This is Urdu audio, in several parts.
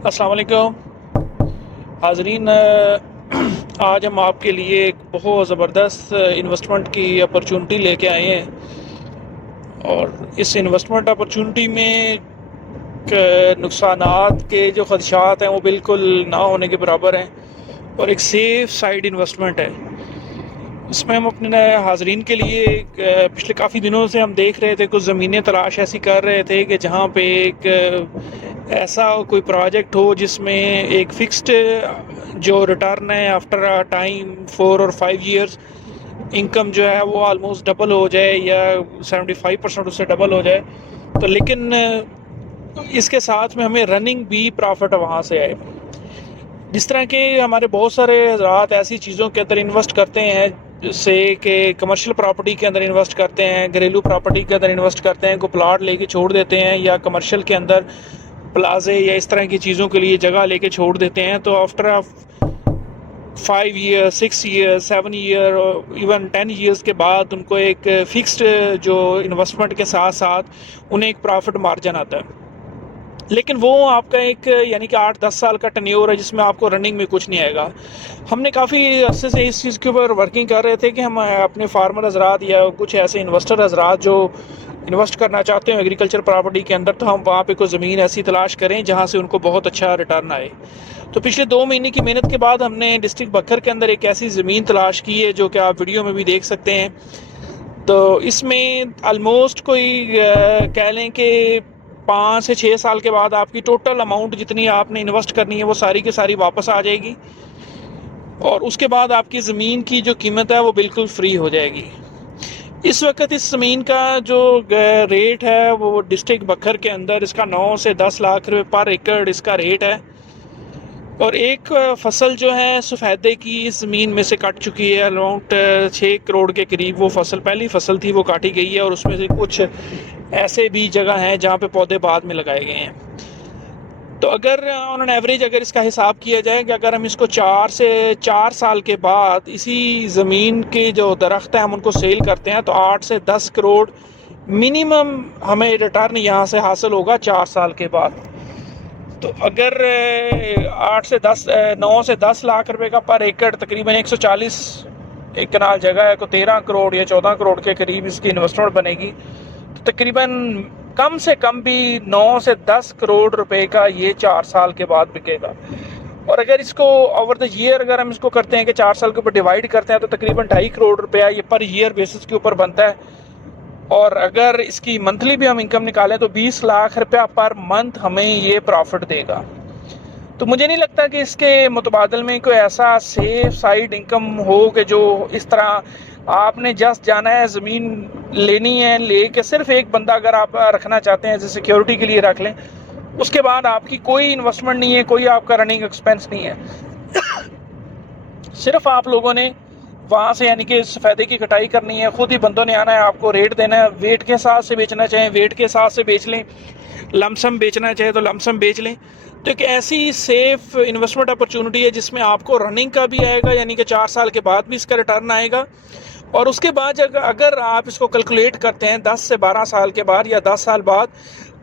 السلام علیکم حاضرین، آج ہم آپ کے لیے ایک بہت زبردست انویسٹمنٹ کی اپرچونٹی لے کے آئے ہیں، اور اس انویسٹمنٹ اپرچونٹی میں نقصانات کے جو خدشات ہیں وہ بالکل نہ ہونے کے برابر ہیں، اور ایک سیف سائڈ انویسٹمنٹ ہے۔ اس میں ہم اپنے حاضرین کے لیے پچھلے کافی دنوں سے ہم دیکھ رہے تھے، کچھ زمینیں تلاش ایسی کر رہے تھے کہ جہاں پہ ایک ایسا کوئی پروجیکٹ ہو جس میں ایک فکسڈ جو ریٹرن ہے آفٹر ٹائم 4 اور 5 ایئرس، انکم جو ہے وہ آلموسٹ ڈبل ہو جائے یا 75% اس سے ڈبل ہو جائے، تو لیکن اس کے ساتھ میں ہمیں رننگ بھی پرافٹ وہاں سے آئے۔ جس طرح کہ ہمارے بہت سارے حضرات ایسی چیزوں کے اندر انویسٹ کرتے ہیں جیسے کہ کمرشل پراپرٹی کے اندر انویسٹ کرتے ہیں، گھریلو پراپرٹی کے اندر انویسٹ کرتے ہیں، کوئی پلاٹ لے کے چھوڑ دیتے ہیں، یا کمرشل کے اندر پلازے یا اس طرح کی چیزوں کے لیے جگہ لے کے چھوڑ دیتے ہیں، تو after 5 year 6 year 7 year even 10 years کے بعد ان کو ایک فکسڈ جو انویسٹمنٹ کے ساتھ ساتھ انہیں ایک پرافٹ مارجن آتا ہے، لیکن وہ آپ کا ایک یعنی کہ 8-10 سال کا ٹینیور ہے جس میں آپ کو رننگ میں کچھ نہیں آئے گا۔ ہم نے کافی عرصے سے اس چیز کے اوپر ورکنگ کر رہے تھے کہ ہم اپنے فارمر حضرات یا کچھ ایسے انویسٹر حضرات جو انویسٹ کرنا چاہتے ہیں ایگریکلچر پراپرٹی کے اندر، تو ہم وہاں پہ کوئی زمین ایسی تلاش کریں جہاں سے ان کو بہت اچھا ریٹرن آئے۔ تو پچھلے 2 مہینے کی محنت کے بعد ہم نے ڈسٹرکٹ بکھر کے اندر ایک ایسی زمین تلاش کی ہے جو کہ آپ ویڈیو میں بھی دیکھ سکتے ہیں۔ تو اس میں آلموسٹ کوئی کہہ لیں کہ 5 سے 6 سال کے بعد آپ کی ٹوٹل اماؤنٹ جتنی آپ نے انویسٹ کرنی ہے وہ ساری کی ساری واپس آ جائے گی، اور اس کے بعد آپ کی زمین کی جو قیمت ہے وہ بالکل فری ہو جائے گی۔ اس وقت اس زمین کا جو ریٹ ہے وہ ڈسٹرکٹ بکھر کے اندر اس کا 9 سے 10 لاکھ روپے پر ایکڑ اس کا ریٹ ہے، اور ایک فصل جو ہے سفیدے کی اس زمین میں سے کٹ چکی ہے، اراؤنڈ 6 کروڑ کے قریب وہ فصل پہلی فصل تھی وہ کاٹی گئی ہے، اور اس میں سے کچھ ایسے بھی جگہ ہیں جہاں پہ پودے بعد میں لگائے گئے ہیں۔ تو اگر آن این ایوریج اگر اس کا حساب کیا جائے کہ اگر ہم اس کو 4 سال کے بعد اسی زمین کے جو درخت ہیں ہم ان کو سیل کرتے ہیں تو 8 سے 10 کروڑ منیمم ہمیں ریٹرن یہاں سے حاصل ہوگا 4 سال کے بعد۔ تو اگر 9 سے 10 لاکھ روپے کا پر ایکڑ تقریباً 140 ایک کنال جگہ ہے، کو 13 کروڑ یا 14 کروڑ کے قریب اس کی انویسٹمنٹ بنے گی، تو تقریباً کم سے کم بھی 9 سے 10 کروڑ روپے کا یہ 4 سال کے بعد بکے گا۔ اور اگر اس کو اوور دا ایئر اگر ہم اس کو کرتے ہیں کہ 4 سال کے اوپر ڈیوائڈ کرتے ہیں تو تقریباً 2.5 کروڑ روپیہ یہ پر ایئر بیسس کے اوپر بنتا ہے، اور اگر اس کی منتھلی بھی ہم انکم نکالیں تو 20 لاکھ روپیہ پر منتھ ہمیں یہ پروفٹ دے گا۔ تو مجھے نہیں لگتا کہ اس کے متبادل میں کوئی ایسا سیف سائڈ انکم ہو کہ جو اس طرح آپ نے جسٹ جانا ہے زمین لینی ہے، لے کے صرف ایک بندہ اگر آپ رکھنا چاہتے ہیں ایز اے سیکیورٹی کے لیے رکھ لیں، اس کے بعد آپ کی کوئی انویسٹمنٹ نہیں ہے، کوئی آپ کا رننگ ایکسپینس نہیں ہے، صرف آپ لوگوں نے وہاں سے یعنی کہ سفیدے کی کٹائی کرنی ہے، خود ہی بندوں نے آنا ہے، آپ کو ریٹ دینا ہے، ویٹ کے ساتھ سے بیچنا چاہیں ویٹ کے ساتھ سے بیچ لیں، لمسم بیچنا چاہے تو لمسم بیچ لیں۔ تو ایک ایسی سیف انویسٹمنٹ اپرچونٹی ہے جس میں آپ کو رننگ کا بھی آئے گا، یعنی کہ 4 سال کے بعد بھی اس کا ریٹرن آئے گا، اور اس کے بعد اگر آپ اس کو کیلکولیٹ کرتے ہیں 10 سے 12 سال کے بعد یا 10 سال بعد،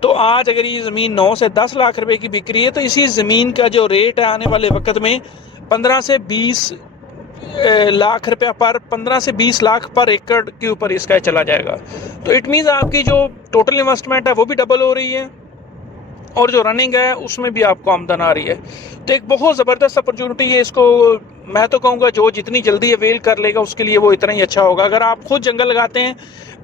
تو آج اگر یہ زمین 9 سے 10 لاکھ روپے کی بک رہی ہے تو اسی زمین کا جو ریٹ ہے آنے والے وقت میں 15 سے 20 لاکھ روپیہ پر 15 سے 20 لاکھ پر ایکڑ کے اوپر اس کا چلا جائے گا۔ تو اٹ مینز آپ کی جو ٹوٹل انویسٹمنٹ ہے وہ بھی ڈبل ہو رہی ہے، اور جو رننگ ہے اس میں بھی آپ کو آمدن آ رہی ہے۔ تو ایک بہت زبردست اپرچونٹی ہے، اس کو میں تو کہوں گا جو جتنی جلدی اویل کر لے گا اس کے لیے وہ اتنا ہی اچھا ہوگا۔ اگر آپ خود جنگل لگاتے ہیں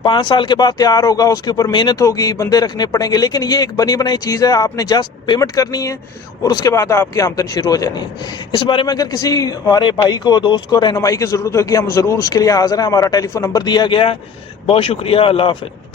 5 سال کے بعد تیار ہوگا، اس کے اوپر محنت ہوگی، بندے رکھنے پڑیں گے، لیکن یہ ایک بنی بنائی چیز ہے، آپ نے جسٹ پیمنٹ کرنی ہے اور اس کے بعد آپ کی آمدن شروع ہو جانی ہے۔ اس بارے میں اگر کسی ہمارے بھائی کو دوست کو رہنمائی کی ضرورت ہوگی ہم ضرور اس کے لیے حاضر ہیں، ہمارا ٹیلی فون نمبر دیا گیا ہے۔ بہت شکریہ، اللہ حافظ۔